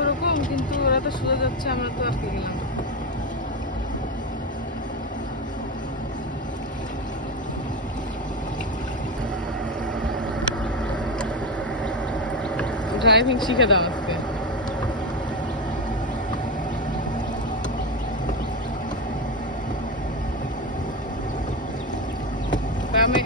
ওরকম, কিন্তু ওরা তো সোজা যাচ্ছে, আমরা তো আটকে গেলাম। ড্রাইভিং শিখে দাও আজকে। আমি